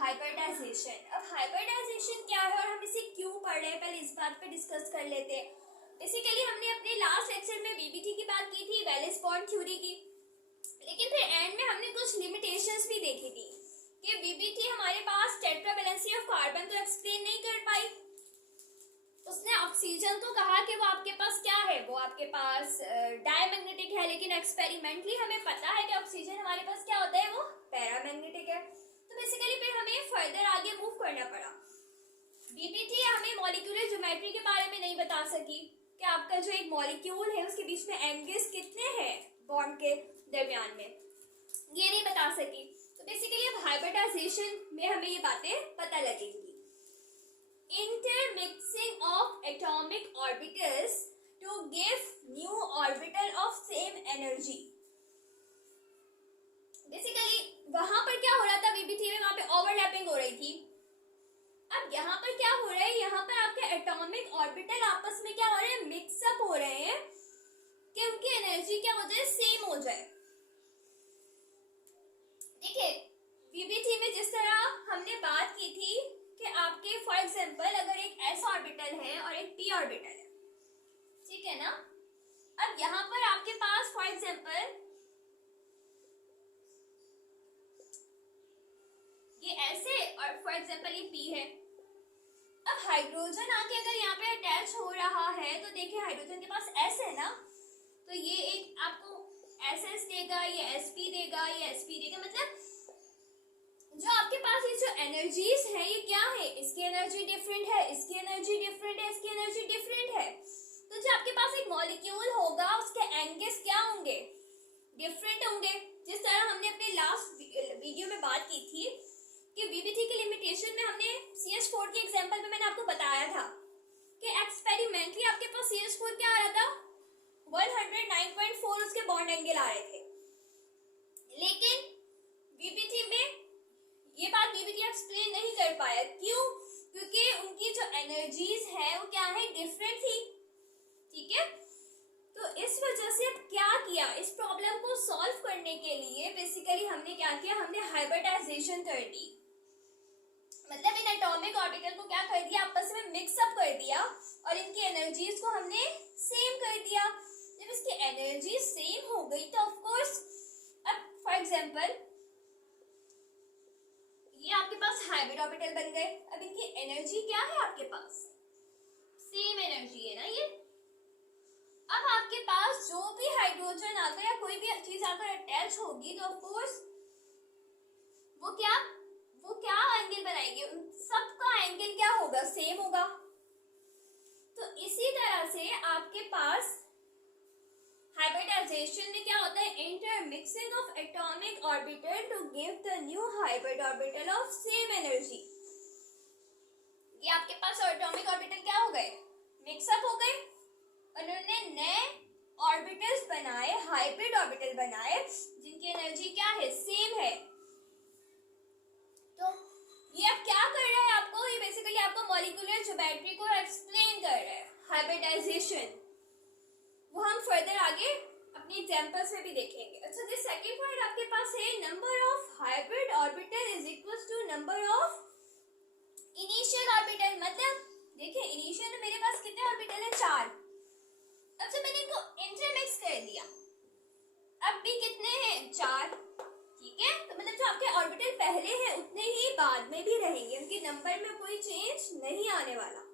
Hybridisation. अब hybridisation क्या है और हम इसे क्यों पढ़ रहे हैं, पहले इस बात पे डिस्कस कर लेते हैं। बेसिकली हमने अपने लास्ट लेक्चर में बीबीटी की बात की थी, वैलेंस बॉन्ड थ्योरी की, लेकिन फिर एंड में हमने कुछ लिमिटेशंस भी देखी थी कि बीबीटी हमारे पास टेट्रा वैलेंसी ऑफ कार्बन तो एक्सप्लेन नहीं कर पाई। उसने ऑक्सीजन को कहा कि वो आपके पास क्या है, वो आपके पास डायमैग्नेटिक है, लेकिन एक्सपेरिमेंटली हमें पता है कि ऑक्सीजन हमारे पास क्या होता है, वो पैरामैग्नेटिक है। तो बेसिकली फिर हमें फर्दर आगे मूव करना पड़ा। बीबीटी हमें मॉलिक्यूलर ज्योमेट्री के बारे में नहीं बता सकी कि आपका जो एक मॉलिक्यूल है उसके बीच में एंगल्स कितने हैं बॉन्ड के दरमियान में, ये नहीं बता सकी। तो बेसिकली अब हाइब्रिडाइजेशन में हमें ये बातें पता लगेंगी। Intermixing of atomic orbitals to give new orbital of same energy. Basically वहां पर क्या हो रहा था, बीबीटी में वहां पे ओवरलैपिंग हो रही थी। अब यहाँ पर क्या हो रहा है, यहाँ पर आपके एटॉमिक ऑर्बिटल आपस में क्या हो रहे हैं, मिक्सअप हो रहे हैं कि उनकी एनर्जी क्या हो जाए, सेम हो जाए। देखिए बीबीटी में जिस तरह हमने बात की थी कि आपके फॉर एग्जांपल अगर एक s ऑर्बिटल है और एक p ऑर्बिटल है, ठीक है ना। अब यहाँ पर आपके पास फॉर एग्जांपल ये ऐसे और फॉर एग्जांपल ये p है। अब हाइड्रोजन आके अगर यहाँ पे अटैच हो रहा है तो देखिए हाइड्रोजन के पास s है ना, तो ये एक आपको SS देगा, ये sp देगा, ये sp देगा। मतलब जो आपके पास ये जो एनर्जीज है ये क्या है, इसकी एनर्जी डिफरेंट है, इसकी एनर्जी डिफरेंट है, इसकी एनर्जी डिफरेंट है। तो जो आपके पास एक मॉलिक्यूल होगा उसके एंगल्स क्या होंगे, डिफरेंट होंगे। जिस तरह हमने अपने लास्ट वीडियो में बात की थी कि बीबीटी की लिमिटेशन में हमने CH4 के एग्जांपल में मैंने आपको बताया था कि एक्सपेरिमेंटली आपके पास CH4 क्या आ रहा था, 109.4 उसके बॉन्ड एंगल आ रहे थे। लेकिन बीबीटी में ये बात बीबीटी एक्सप्लेन नहीं कर पाया। क्यों? क्योंकि उनकी जो एनर्जीज है वो क्या है, डिफरेंट थी। ठीक है, तो इस वजह से अब क्या किया, इस प्रॉब्लम को सॉल्व करने के लिए बेसिकली हमने क्या किया, हमने हाइब्रिडाइजेशन कर दी। मतलब इन एटॉमिक ऑर्बिटल को क्या कर दिया, आपस में मिक्सअप कर दिया और इनकी एनर्जीज को हमने सेम कर दिया। जब इसकी एनर्जी सेम हो गई तो ऑफ कोर्स अब फॉर एग्जांपल ये आपके पास हाइब्रिड ऑर्बिटल बन गए। अब इनकी एनर्जी क्या है, आपके पास सेम एनर्जी है ना ये। अब आपके पास जो भी हाइड्रोजन आकर या कोई भी चीज आकर अटैच होगी तो ऑफ कोर्स वो क्या एंगल बनाएगी, उन सबका एंगल क्या होगा, सेम होगा। तो इसी तरह से आपके पास हाइब्रिडाइजेशन में क्या होता है, intermixing of atomic orbital to give the new hybrid orbital of same energy. ये आपके पास एटॉमिक ऑर्बिटल क्या हो गए, मिक्सअप हो गए, उन्होंने नए ऑर्बिटल्स बनाए, हाइब्रिड ऑर्बिटल बनाए जिनकी एनर्जी क्या है, सेम है। तो ये अब क्या कर रहा है आपको, ये बेसिकली आपको मॉलिक्यूलर ज्योमेट्री को एक्सप्लेन कर रहा है, हाइब्रिडाइजेशन। वो हम फर्दर आगे अपने एग्जांपल्स में भी देखेंगे। अच्छा, दिस सेकंड पॉइंट आपके पास है, number of hybrid orbital is equals to number of initial orbital. मतलब देखिए इनिशियल में मेरे पास कितने ऑर्बिटल है, 4। अब जब मैंने इनको इंटरमिक्स कर दिया अब भी कितने हैं, 4। ठीक है, तो मतलब जो आपके ऑर्बिटल पहले हैं उतने ही बाद में भी रहेंगे, उनके नंबर में कोई चेंज नहीं आने वाला।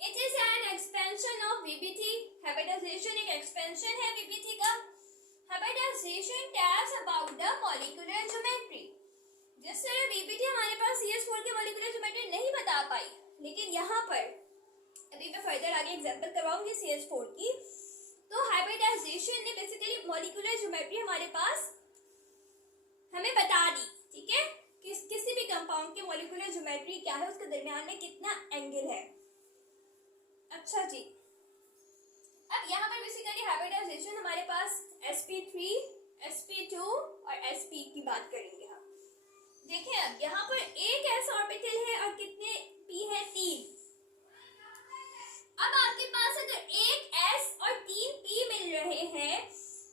It is an expansion of BBT. Hybridization एक expansion है BBT का। Hybridization tells about the molecular geometry. जिस तरह BBT हमारे पास CH4 के molecular geometry नहीं बता पाई, लेकिन यहाँ पर अभी मैं फर्दर आगे एग्जांपल करवाऊंगी CH4 की। तो हाइब्रिडाइजेशन ने बेसिकली मॉलिक्यूलर ज्योमेट्री हमारे पास हमें बता दी। ठीक है, किसी भी कंपाउंड के मॉलिक्यूलर ज्योमेट्री क्या है, उसके दरमियान में कितना एंगल है। अच्छा जी, अब यहाँ पर बेसिकली हाइब्रिडाइजेशन हमारे पास sp3, sp2 और sp की बात करेंगे हम। देखें अब यहाँ पर एक s ऑर्बिटल है और कितने p है, 3। अब आपके पास अगर एक s और 3 p मिल रहे हैं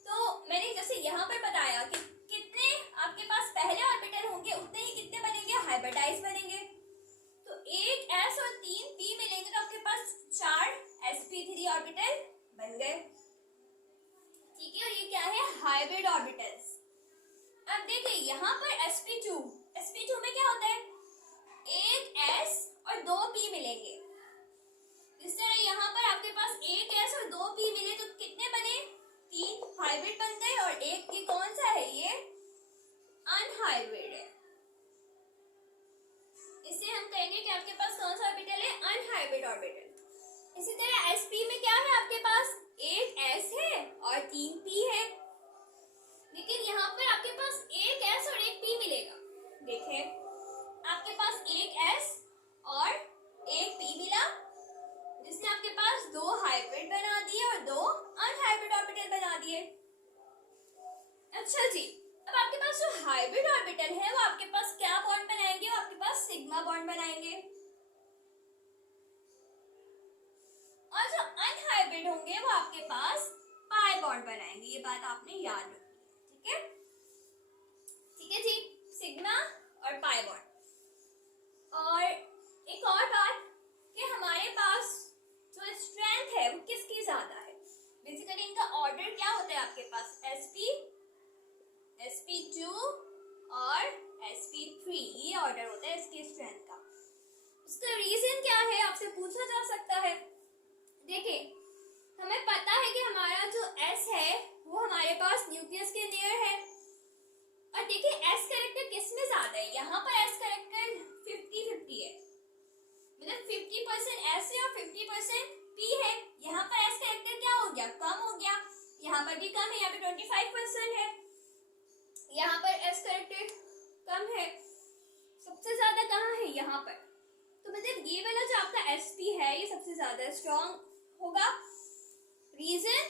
तो मैंने जैसे यहाँ पर बताया कि कितने आपके पास पहले ऑर्बिटल होंगे उतने ही कितने हाइब्रिडाइज बनेंगे। तो एक S और 3 P मिलेंगे तो आपके पास 4 sp3 ऑर्बिटल बन गए। ठीक है, और ये क्या है, हाइब्रिड ऑर्बिटल्स। अब देखिए यहाँ पर sp2 में क्या होता है, एक S और 2 P मिलेंगे। इस तरह यहाँ पर आपके पास एक S और 2 P मिले तो कितने बने, 3 हाइब्रिड बन गए, और एक ये कौन सा है, ये अनहाइब्रिड है। इससे हम कहेंगे कि आपके पास कौन सा ऑर्बिटल है, अनहाइब्रिड ऑर्बिटल। इसी तरह sp में क्या है, आपके पास एक S है और 3 P है, लेकिन यहाँ पर आपके पास एक S और एक P मिलेगा। देखिए आपके पास एक S और एक P मिला, जिसने आपके पास 2 हाइब्रिड बना दिए और 2 अनहाइब्रिड ऑर्बिटल बना दिए। अच्छा जी, अब आपके पास जो हाइब्रिड ऑर्बिटल है वो आपके पास क्या बॉन्ड बनाएंगे, वो आपके पास सिग्मा बॉन्ड बनाएंगे, और जो अनहाइब्रिड होंगे वो आपके पास पाई बॉन्ड बनाएंगे। ये बात आपने याद रखनी है, ठीक है जी, सिग्मा और पाई बॉन्ड। और एक और बात कि हमारे पास जो स्ट्रेंथ है वो किसकी ज्यादा है, बेसिकली इनका ऑर्डर क्या होता है, आपके पास sp, sp2 और sp3, ये ऑर्डर होता है इसकी स्ट्रेंथ का। उसका रीजन क्या है आपसे पूछा जा सकता है। देखिए हमें पता है कि हमारा जो S है वो हमारे पास न्यूक्लियस के नियर है, और देखिए S कैरेक्टर किस में ज्यादा है, यहाँ पर S कैरेक्टर 50-50 है, मतलब 50% S है और 50% P है। यहाँ पर S कैरेक्टर क्या हो गया, कम हो गया, यहाँ पर भी कम है, यहाँ पे 25% है, यहाँ पर S कैरेक्टर कम है, सबसे ज्यादा कहाँ है, यहाँ पर। तो मतलब ये वाला जो आपका sp है ये सबसे ज्यादा स्ट्रॉन्ग होगा। रीजन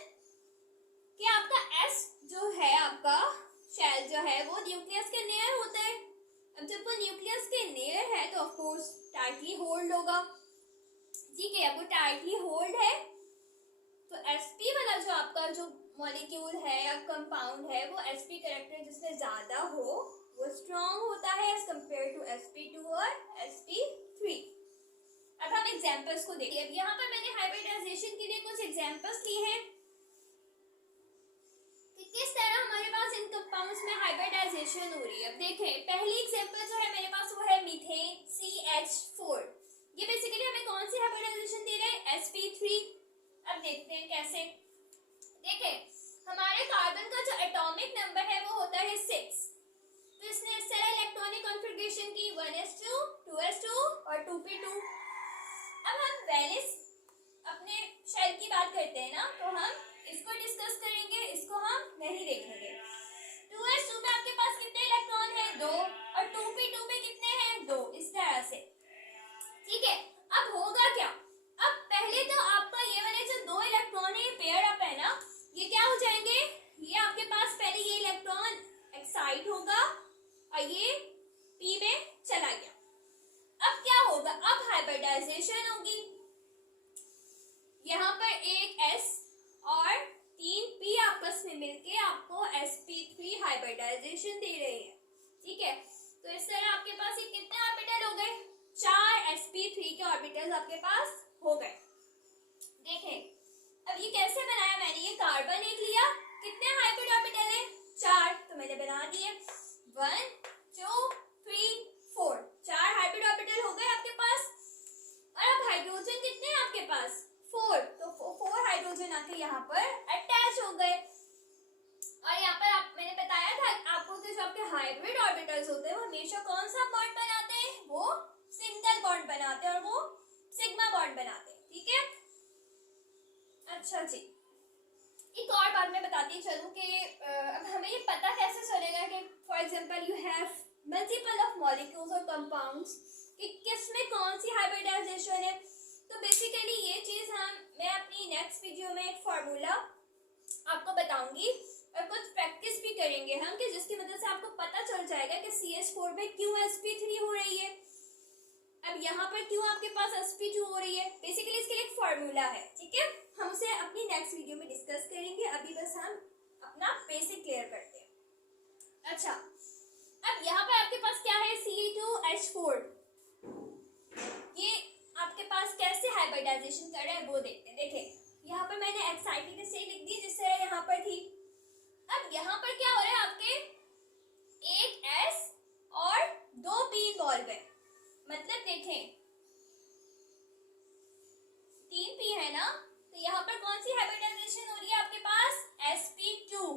कि आपका S जो है, आपका शेल जो है वो न्यूक्लियस के नियर होता है। अब जब वो न्यूक्लियस के नियर है तो ऑफ कोर्स टाइटली होल्ड होगा, ठीक है। अब वो टाइटली होल्ड है तो sp वाला जो आपका जो मॉलिक्यूल है या कंपाउंड है वो sp कैरेक्टर जिसमें ज्यादा हो वो स्ट्रॉन्ग होता है एज कंपेयर टू sp2 और sp3। अब हम एग्जांपल्स को देखिए। अब यहाँ पर मैंने हाइब्रिडाइजेशन के लिए कुछ एग्जांपल्स लिए हैं कि किस तरह हमारे पास इन कंपाउंड्स में हाइब्रिडाइजेशन हो रही है। अब देखें पहली एग्जांपल जो है मेरे पास वो है मीथेन CH4। ये बेसिकली हमें कौन सी हाइब्रिडाइजेशन दे रहा है, sp3। अब देखते हैं कैसे। देखें हमारे कार्बन का जो एटॉमिक नंबर है वो होता है 6, तो इसने इस तरह इलेक्ट्रॉनिक कॉन्फ़िगरेशन की 1s2 2s2 और 2p2। अब हम वैलेंस अपने शेल की बात करते हैं ना, तो हम इसको डिस्कस करेंगे, इसको हम नहीं देखेंगे। 2s2 में आपके पास कितने इलेक्ट्रॉन है, 2, और 2p2 में कितने हैं, 2, इस तरह से, ठीक है। अब होगा क्या, अब पहले तो आपका ये वाले जो 2 इलेक्ट्रॉन है पेयर अप है ना, ये क्या हो जाएंगे, ये आपके पास पहले ये इलेक्ट्रॉन एक्साइट होगा और ये p में चला गया। अब क्या होगा, अब हाइब्रिडाइजेशन होगी, यहाँ पर एक S और 3 P आपस में मिलके आपको sp3 हाइब्रिडाइजेशन दे रहे हैं, ठीक है। तो इस तरह आपके पास ये कितने ऑर्बिटल हो गए, 4 sp3 के ऑर्बिटल्स आपके पास हो गए। देखें अब ये कैसे बनाया मैंने, ये कार्बन एक लिया, कितने हाइब्रिड ऑर्बिटल है, 4, तो मैंने बना दिए 1 2 3 4, 4 हाइब्रिड ऑर्बिटल हो गए आपके पास। और अब हाइड्रोजन कितने हैं आपके पास, 4, तो 4 हाइड्रोजन आके यहाँ पर अटैच हो गए। और यहाँ पर मैंने बताया था आपको कि जो आपके हाइब्रिड ऑर्बिटल्स होते हैं वो हमेशा कौन सा बॉन्ड बनाते हैं, वो सिंगल बॉन्ड बनाते हैं और वो सिग्मा बॉन्ड बनाते हैं, ठीक है। अच्छा जी, एक और बात मैं बताती चलूं कि अब हमें ये पता कैसे चलेगा कि for example you have multiple of molecules और कंपाउंड्स कि किस में कौन सी हाइब्रिडाइजेशन है। तो बेसिकली ये चीज मैं अपनी नेक्स्ट वीडियो में एक फार्मूला आपको बताऊंगी और कुछ प्रैक्टिस भी करेंगे हम कि जिसकी मदद से आपको पता चल जाएगा कि CH4 में क्यों sp3 हो रही है, अब यहाँ पर क्यों आपके पास sp2 हो रही है। बेसिकली इसके लिए एक फार्मूला है, ठीक है, हम उसे अपनी नेक्स्ट वीडियो में डिस्कस करेंगे। अभी बस हम अपना बेसिक क्लियर करते हैं। अच्छा अब यहाँ पर आपके पास क्या है, C2H4 हाइब्रिडाइजेशन कर रहे हैं वो देखते हैं। देखें यहाँ पर मैंने एक्साइटी के से लिख दी जिस तरह यहाँ पर थी। अब यहाँ पर क्या हो रहा है, आपके एक S और 2 P इन्वॉल्व है, मतलब देखें 3 P है ना, तो यहाँ पर कौन सी हाइब्रिडाइजेशन हो रही है आपके पास, sp2।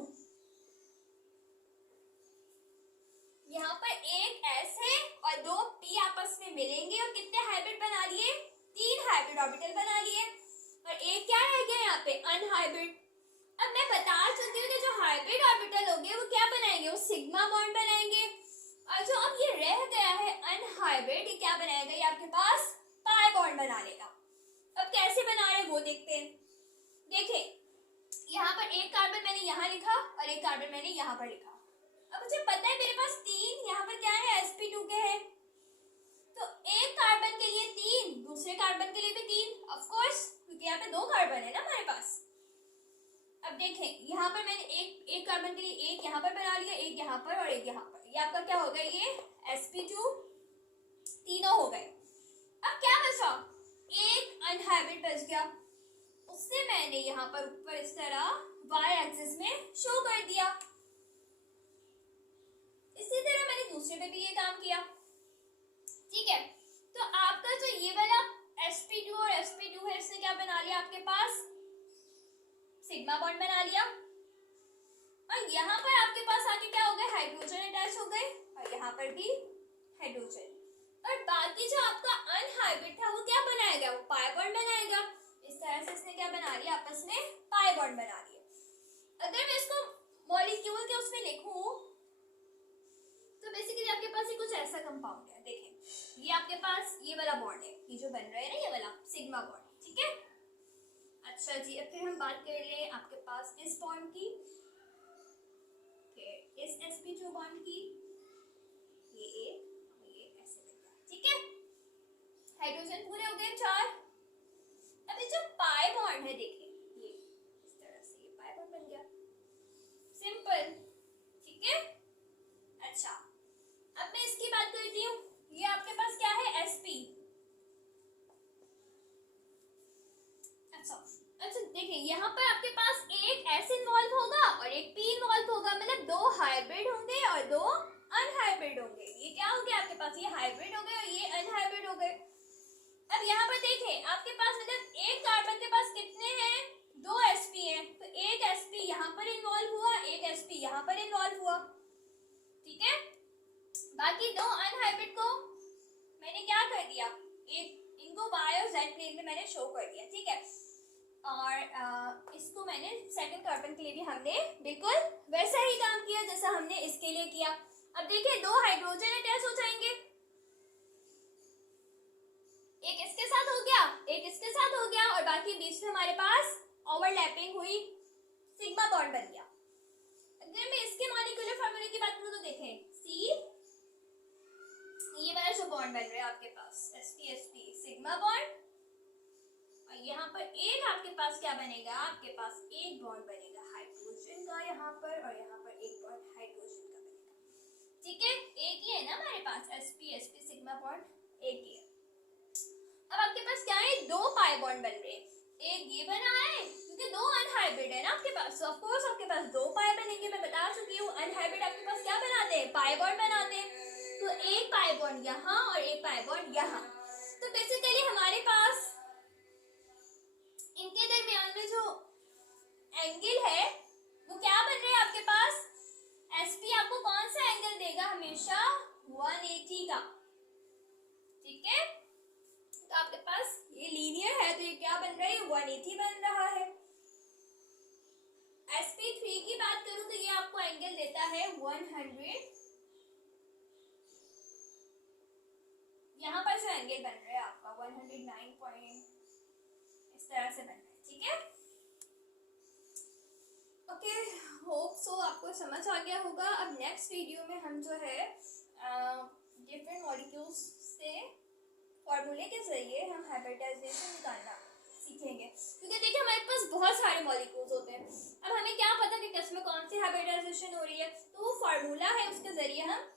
यहाँ पर एक S है और 2 P आपस में मिलेंगे और कितने हाइब्रिड बना लिए, 3 हाइब्रिड ऑर्बिटल बना लिए, और एक क्या रह गया यहाँ पे, अनहाइब्रिड। अब मैं बता चुकी हूँ कि जो हाइब्रिड ऑर्बिटल होंगे वो क्या बनाएंगे, वो सिग्मा बॉन्ड बनाएंगे, और जो अब ये रह गया है अनहाइब्रिड, ये क्या बनाएगा, ये आपके पास पाई बॉन्ड बना लेगा। अब कैसे बना रहे हैं वो देखते हैं। देखें यहाँ पर एक कार्बन मैंने यहाँ लिखा और एक कार्बन मैंने यहाँ पर लिखा। अब मुझे पता है मेरे पास 3 यहाँ पर क्या है, sp2 के हैं, तो एक कार्बन के लिए 3, दूसरे कार्बन के लिए भी 3 ऑफ कोर्स, क्योंकि यहाँ पे 2 कार्बन है ना हमारे पास। अब देखें यहाँ पर मैंने एक कार्बन के लिए एक यहाँ पर बना लिया, एक यहाँ पर और एक यहाँ पर, ये आपका क्या हो गया, ये sp2 तीनों हो गए। अब क्या बचा, एक अनहाइब्रिड बच गया, उससे मैंने यहाँ पर ऊपर इस तरह y एक्सिस में शो कर दिया। इसी तरह मैंने दूसरे पे भी ये काम किया, ठीक है। तो आपका जो ये वाला sp2 और sp2 है, इससे क्या बना लिया आपके पास, सिग्मा बॉन्ड बना लिया, और यहाँ पर आपके पास आके क्या हो गया, हाइड्रोजन अटैच हो गए, और यहाँ पर भी हाइड्रोजन, और बाकी जो आपका अनहाइब्रिड था वो क्या बनाएगा, वो पाई बॉन्ड बनाएगा। इस तरह से इसने क्या बना लिया, आपस में पाई बॉन्ड बना लिया। अगर मैं इसको मॉलिक्यूल के उसमें लिखूं तो बेसिकली आपके पास ये कुछ ऐसा कंपाउंड है। देखें ये आपके पास ये वाला बॉन्ड है, ये जो बन रहा है ना, ये वाला सिग्मा बॉन्ड, ठीक है। अच्छा जी, अब फिर हम बात कर ले आपके पास इस बॉन्ड की, फिर इस sp2 बॉन्ड की, ये एक, ये ऐसे बन गया, ठीक है। हाइड्रोजन पूरे हो गए 4। अब ये जो पाई बॉन्ड है, देखिए ये इस तरह से ये पाई बॉन्ड बन गया, सिंपल, ठीक है। अच्छा अब मैं इसकी बात करती हूँ, ये आपके पास क्या है, sp। अच्छा देखिए यहाँ पर आपके पास एक S इन्वॉल्व होगा और एक P इन्वॉल्व होगा, मतलब 2 हाइब्रिड होंगे और 2 अनहाइब्रिड होंगे। ये क्या हो गया आपके पास, ये हाइब्रिड हो गए और ये अनहाइब्रिड हो गए। अब यहाँ पर देखें आपके पास मतलब एक कार्बन के पास कितने हैं, 2 sp हैं, तो एक sp यहाँ पर इन्वॉल्व हुआ, एक sp यहाँ पर इन्वॉल्व हुआ, ठीक है। बाकी 2 अनहाइब्रिड को मैंने क्या कर दिया, एक इनको y और z प्लेन में मैंने शो कर दिया, ठीक है। और इसको मैंने सेकंड कार्बन के लिए भी हमने बिल्कुल वैसा ही काम किया जैसा हमने इसके लिए किया। अब देखिए 2 हाइड्रोजन अटैच हो जाएंगे, एक इसके साथ हो गया, एक इसके साथ हो गया, और बाकी बीच में हमारे पास ओवरलैपिंग हुई, सिग्मा बॉन्ड बन गया। अगर मैं इसके मॉलिक्यूलर फार्मूले की बात करूं तो देखें C, ये वाला जो बॉन्ड बन रहा है आपके पास sp सिग्मा बॉन्ड, और यहाँ पर एक आपके पास क्या बनेगा, आपके पास एक बॉन्ड बनेगा हाइड्रोजन का यहाँ पर, और यहाँ पर एक बॉन्ड हाइड्रोजन का बनेगा, ठीक है। एक ही है ना हमारे पास sp सिग्मा बॉन्ड, एक ही है। अब आपके पास क्या है, 2 पाई बॉन्ड बन रहे हैं, एक ये बना है क्योंकि 2 अनहाइब्रिड है ना आपके पास, तो ऑफ कोर्स आपके पास 2 पाई बनेंगे। मैं बता चुकी हूँ अनहाइब्रिड आपके पास क्या बनाते हैं, पाई बॉन्ड बनाते हैं, तो एक पाई बॉन्ड यहाँ और एक पाई बॉन्ड यहाँ। तो बेसिकली हमारे पास इनके दरमियान में जो एंगल है वो क्या बन रहा है आपके पास, sp आपको कौन सा एंगल देगा, हमेशा 180 का, ठीक है। तो आपके पास ये लीनियर है तो ये क्या बन रहा है, 180 बन रहा है। sp3 की बात करूं तो ये आपको एंगल देता है 100, यहाँ पर जो एंगल बन रहा है आपका 109 पॉइंट इस तरह से बन रहा है, ठीक है। ओके, होप सो आपको समझ आ गया होगा। अब नेक्स्ट वीडियो में हम जो है डिफरेंट मॉलिक्यूल्स से फॉर्मूले के जरिए हम हाइब्रिडाइजेशन निकालना सीखेंगे, क्योंकि देखिए हमारे पास बहुत सारे मॉलिक्यूल्स होते हैं। अब हमें क्या पता कि किसमें कौन सी हाइब्रिडाइजेशन हो रही है, तो वो फार्मूला है उसके जरिए हम